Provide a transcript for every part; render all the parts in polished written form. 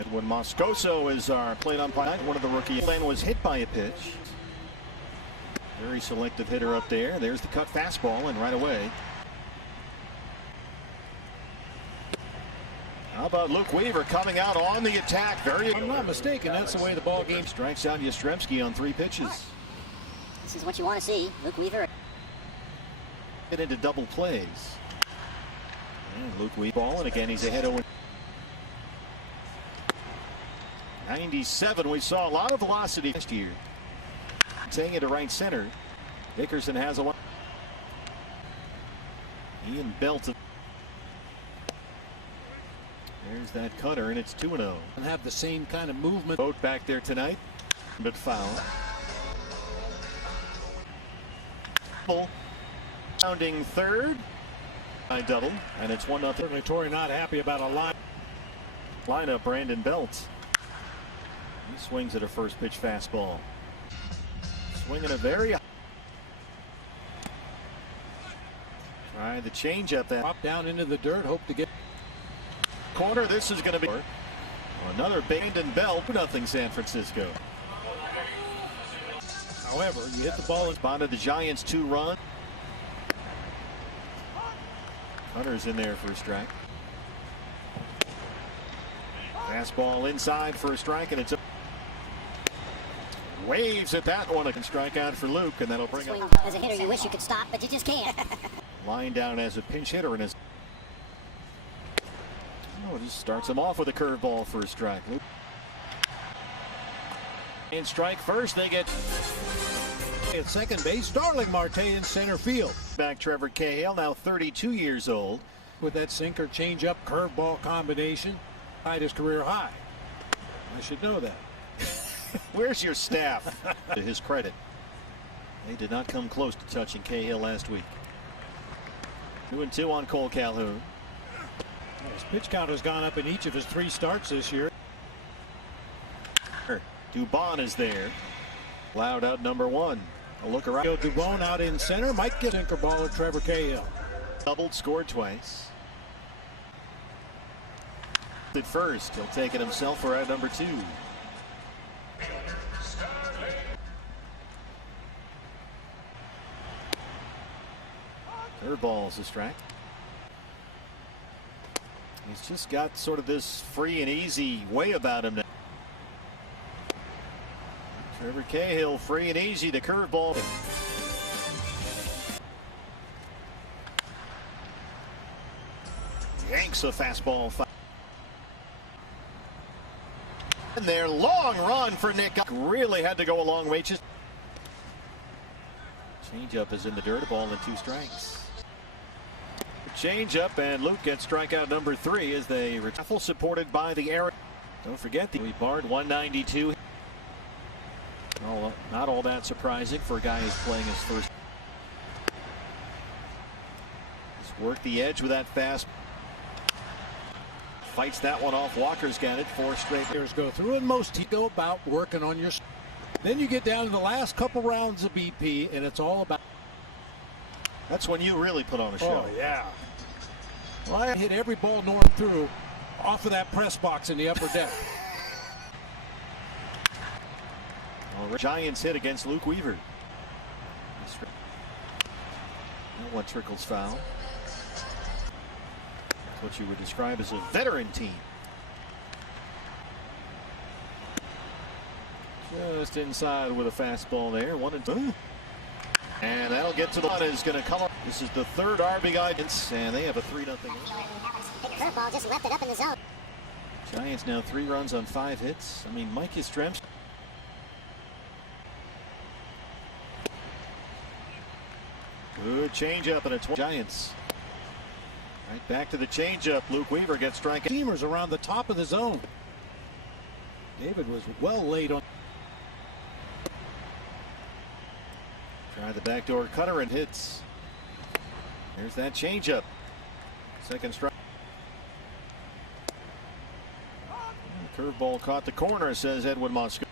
And when Moscoso is our plate umpire, one of the rookies was hit by a pitch. Very selective hitter up there. There's the cut fastball, and right away. How about Luke Weaver coming out on the attack? If I'm not mistaken, that's the way the ball game strikes out Yastrzemski on 3 pitches. This is what you want to see, Luke Weaver. Get into double plays. And Luke Weaver ball, and again he's ahead of 97. We saw a lot of velocity last year. Taking it to right center. Dickerson has a one. Ian Belton. There's that cutter, and it's 2-0. And have the same kind of movement. Boat back there tonight, but foul. Sounding third. By double, and it's 1-0. Certainly Torrey not happy about a lineup. Brandon Belt. He swings at a first pitch fastball. Swinging a very try the changeup that drop down into the dirt. Hope to get corner. This is going to be another Brandon Belt. 2-0 San Francisco. However, you hit the ball and spotted the Giants 2-run. Hunter's in there for a strike. Fastball inside for a strike, and it's waves at that one. A strikeout for Luke, and that'll bring up. As a hitter, you wish you could stop, but you just can't. Line down as a pinch hitter, and just starts him off with a curveball for a strike. Luke. And strike first, they get at second base. Starling Marte in center field. Back Trevor Cahill, now 32 years old, with that sinker changeup curveball combination. Tied his career high. I should know that. Where's your staff? To his credit, they did not come close to touching Cahill last week. 2-2 on Cole Calhoun. His pitch count has gone up in each of his 3 starts this year. Dubon is there. Loud out number 1. A look around. Dubon out in center. Might get sinker ball at Trevor Cahill. Doubled, scored twice. At first, he'll take it himself for out number 2. Curveball's a strike. He's just got sort of this free and easy way about him now. Trevor Cahill, free and easy, the curveball. Yanks a fastball. And their long run for Nick really had to go a long way. Just changeup is in the dirt. Ball and 2 strikes. Changeup, and Luke gets strikeout number 3 as they raffle, supported by the Arizona. Don't forget the barred 192. Not all that surprising for a guy who's playing his first. Just work the edge with that fast. Fights that one off. Walker's got it. 4 straight years go through, and most he go about working on your. Then you get down to the last couple rounds of BP, and it's all about. That's when you really put on a show. Oh, yeah. Well, I hit every ball Norm threw off of that press box in the upper deck. Well, Giants hit against Luke Weaver. What trickles foul. That's what you would describe as a veteran team. Just inside with a fastball there. 1-2. And that'll get to the one. Is going to come up. This is the 3rd RBI, and they have a 3-0. Curveball just left it up in the zone. Giants now 3 runs on 5 hits. I mean, Mike Yastrzemski. Good changeup and a Giants. Right back to the changeup. Luke Weaver gets strike. Seamers around the top of the zone. David was well laid on. Try the backdoor cutter and hits. There's that changeup. Second strike. Curveball caught the corner, says Edwin Moscoso.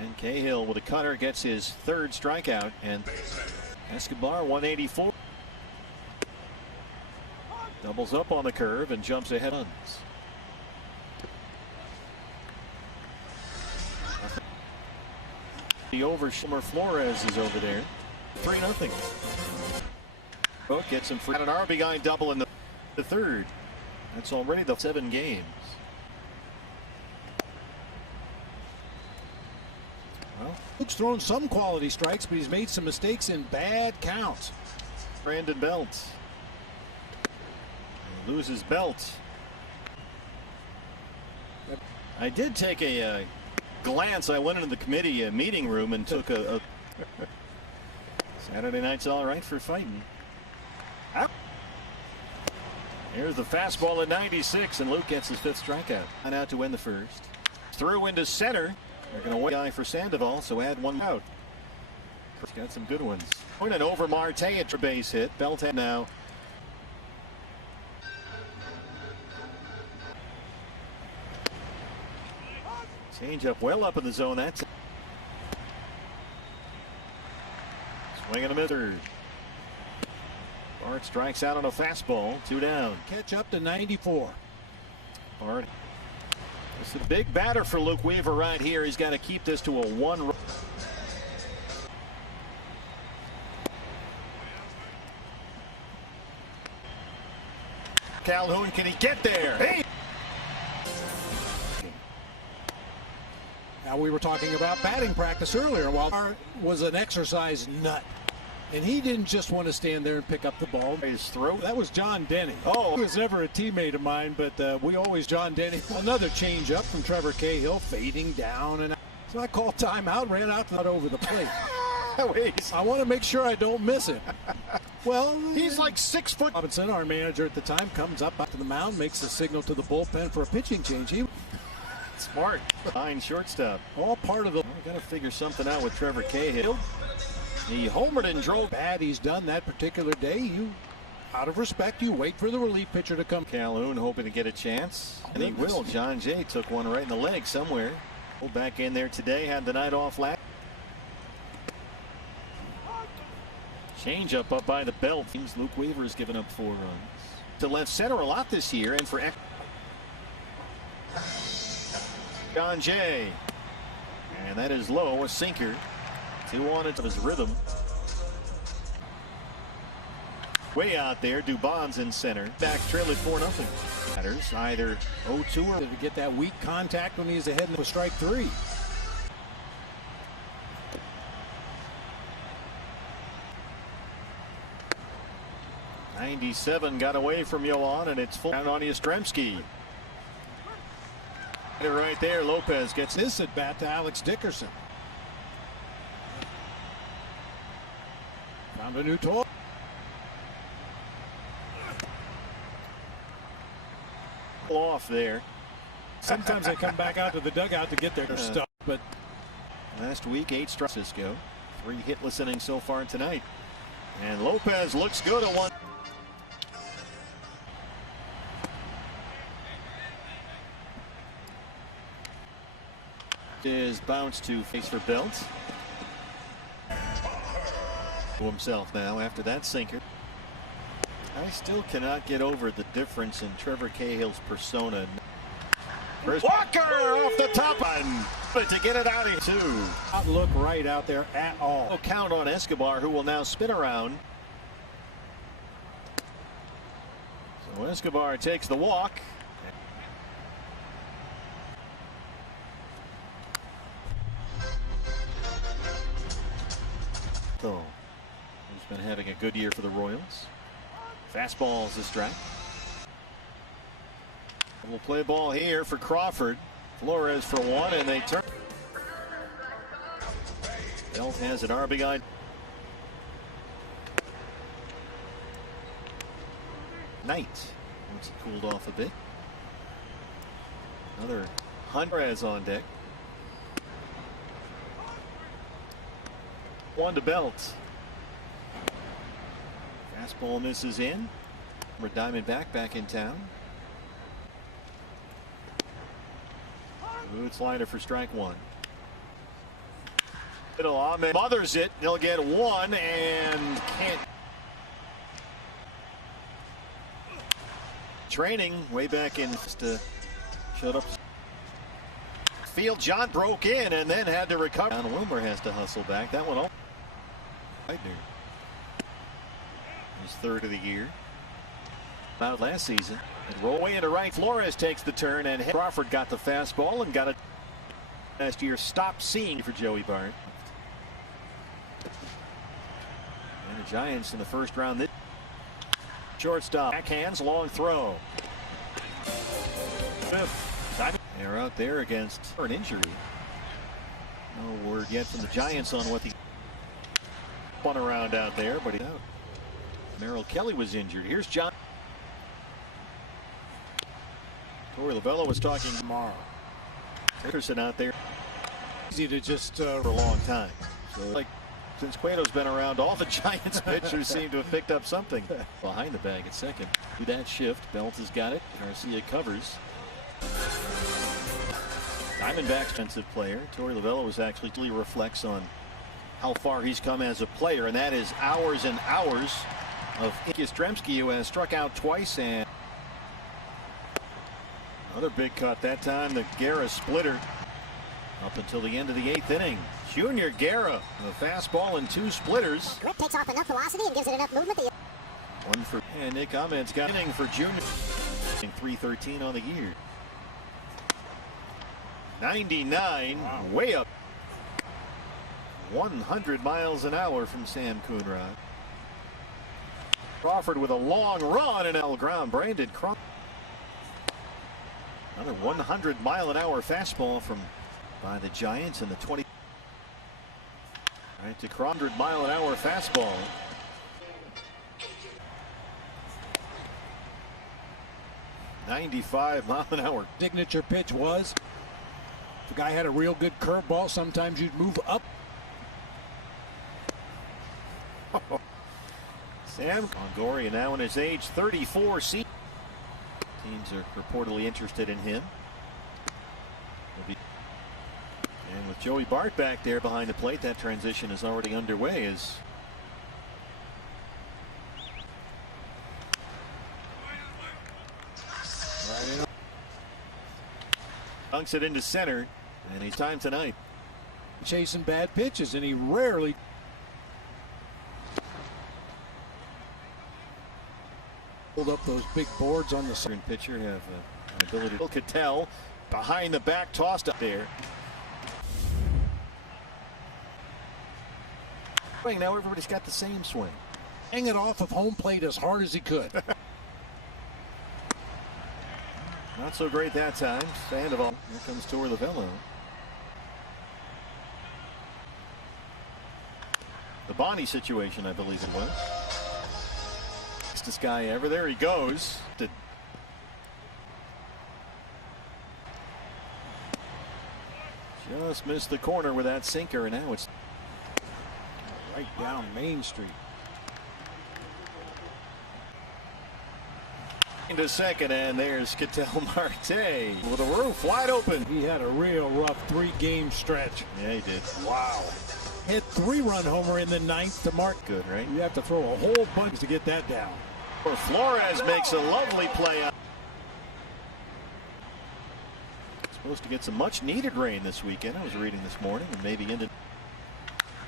And Cahill with a cutter gets his 3rd strikeout, and Escobar 184. Doubles up on the curve and jumps ahead. The over Flores is over there. 3-0. Boat gets him for an RBI double in the third. That's already the 7 games. Well, Luke's thrown some quality strikes, but he's made some mistakes in bad counts. Brandon Belt. He loses Belt. I did take a glance. I went into the committee meeting room and took a Saturday night's all right for fighting. Here's the fastball at 96, and Luke gets his 5th strikeout. And out to win the first. Through into center. They're going to wait guy for Sandoval, so add 1 out. He's got some good ones. Pointed over Marte at a base hit. Belt now. Change up well up in the zone. That's it. Swing and a miss. Bart strikes out on a fastball. 2 down. Catch up to 94. Bart. It's a big batter for Luke Weaver right here. He's got to keep this to a 1. Calhoun, can he get there? Hey! Now, we were talking about batting practice earlier. While Bart was an exercise nut, and he didn't just want to stand there and pick up the ball. His throw. That was John Denny. Oh. He was never a teammate of mine, but we always John Denny. Another change up from Trevor Cahill, fading down and out. So I called timeout, ran out over the plate. I want to make sure I don't miss it. Well, he's like 6 foot. Robinson, our manager at the time, comes up to the mound, makes a signal to the bullpen for a pitching change. He smart. Fine shortstop. All part of the. Got to figure something out with Trevor Cahill. He homered and drove. Bad he's done that particular day. You, out of respect, you wait for the relief pitcher to come. Calhoun hoping to get a chance, and he will. John Jay took one right in the leg somewhere. Back in there today, had the night off last. Change up by the belt. Seems Luke Weaver has given up 4 runs. To left center a lot this year, and for John Jay. And that is low, a sinker. 2 on it of his rhythm. Way out there, Dubon's in center. Back trailing 4-0. Batters either 0-2 or to get that weak contact when he's ahead with strike 3. '97 got away from Yohan, and it's full down on Yastrzemski. Right there, Lopez gets this at bat to Alex Dickerson. Found a new toy. Off there. Sometimes they come back out to the dugout to get their stuff, but last week 8 strikes. 3 hitless innings so far tonight, and Lopez looks good at 1. Is bounced to face for Belt. To himself now after that sinker. I still cannot get over the difference in Trevor Cahill's persona. First Walker off the top one, but to get it out of here too. Not look right out there at all. No count on Escobar, who will now spin around. So Escobar takes the walk. So he's been having a good year for the Royals. Fastball is a strike. We'll play ball here for Crawford. Flores for 1, and they turn. Belt has an RBI. Knight once it cooled off a bit. Another Hunter on deck. 1 to Belt. Fastball misses in. Diamondback back in town. Good slider for strike 1. Middle Ahmed mothers it. He'll get 1 and can't. Training way back in to shut up. field. John broke in and then had to recover. Down Wilmer has to hustle back. That one all right there. His third of the year. Out last season. And roll away into right. Flores takes the turn and Crawford got the fastball and got it. Last year stopped seeing for Joey Bart. And the Giants in the first round. Shortstop. Backhands, long throw. They're out there against an injury. No word yet from the Giants on what the spun around out there, but he's out. Merrill Kelly was injured. Here's John. Torey Lovullo was talking tomorrow. Dickerson out there. Easy to just for a long time. So like since Cueto's been around, all the Giants pitchers seem to have picked up something. Behind the bag at second. Do that shift. Belt has got it. Garcia covers. Diamondbacks defensive player. Torey Lovullo was actually reflects on how far he's come as a player, and that is hours and hours of Yastrzemski, who has struck out twice, and another big cut that time. The Guerra splitter up until the end of the 8th inning. Junior Guerra with a fastball and 2 splitters. Grip takes off enough velocity and gives it enough movement. One for and Nick Ahmed's got inning for Junior. 313 on the year. 99, wow. Way up. 100 miles an hour from Sam Coonrod. Crawford with a long run and L ground. Brandon Crawford. Another 100-mile-an-hour fastball from by the Giants in the 20. All right, to 100-mile-an-hour fastball. $95-mile-an-hour signature pitch was. The guy had a real good curveball. Sometimes you'd move up. Sam Longoria now in his age 34 season. Teams are reportedly interested in him. And with Joey Bart back there behind the plate, that transition is already underway. As dunks it into center, and he's time tonight. Chasing bad pitches, and he rarely pulled up those big boards on the second pitcher. Have an ability to Cattell behind the back, tossed up there. Now everybody's got the same swing. Hang it off of home plate as hard as he could. Not so great that time. Sandoval. Here comes Torey Lovullo. The Bonnie situation, I believe it was. Fastest guy ever. There he goes. Just missed the corner with that sinker, and now it's right down Main Street. Into second, and there's Cattell Marte with a roof wide open. He had a real rough 3-game stretch. Yeah, he did. Wow. Hit 3-run homer in the 9th to Mark. Good, right? You have to throw a whole bunch to get that down. Flores makes a lovely play. Supposed to get some much needed rain this weekend. I was reading this morning, and maybe into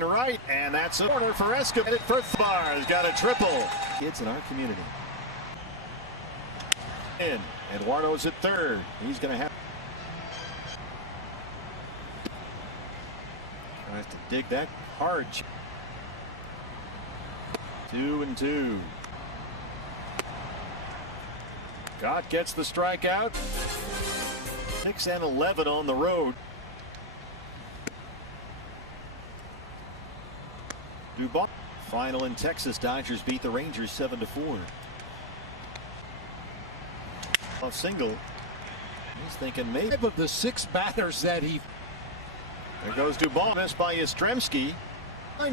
right, and that's a corner for Escobar. Firthbar has got a triple. Kids in our community. In Eduardo's at third. He's going to have. Tries to dig that hard. 2-2. Gott gets the strikeout. 6-11 on the road. Dubon. Final in Texas. Dodgers beat the Rangers 7-4. A single. He's thinking maybe of the 6 batters that he. There goes Dubon. Missed by Yastrzemski.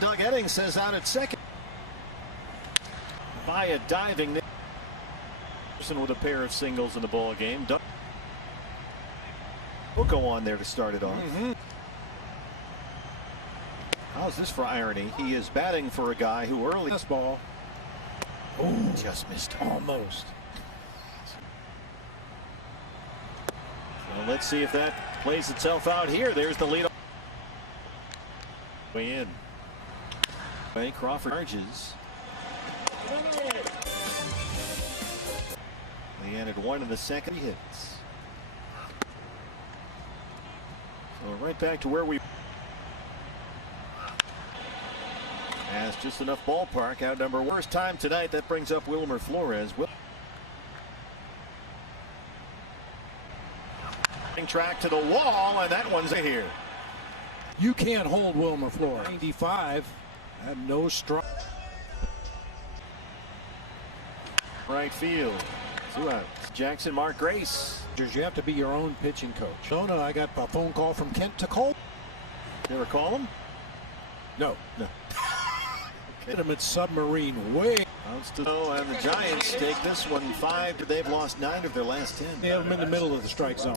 Doug Eddings says out at second. By a diving person with a pair of singles in the ball game. Doug will go on there to start it off. How's this for irony? He is batting for a guy who early this ball. Oh, just missed. Almost. Well, let's see if that plays itself out here. There's the lead. Way in. Way Crawford charges. They added one in the second. Hits. So right back to where we. Has just enough ballpark. Outnumber worst time tonight. That brings up Wilmer Flores. Track to the wall, and that one's here. You can't hold Wilmer Flores. 95 had no strike. Right field. 2 outs. Jackson, Mark Grace. You have to be your own pitching coach. Oh no, I got a phone call from Kent to Cole. Never call him? No. Hit him at submarine way. And the Giants take this one 5. They've lost 9 of their last 10. They have him in the middle of the strike zone.